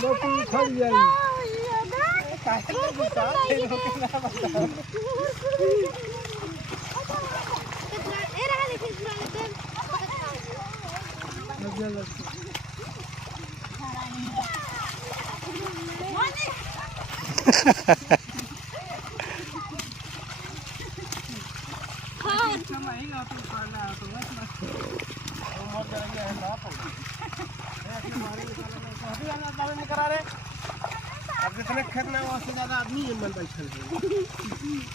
तू खड़ जाई जितने खेत में उससे ज्यादा आदमी है मन बैठल है।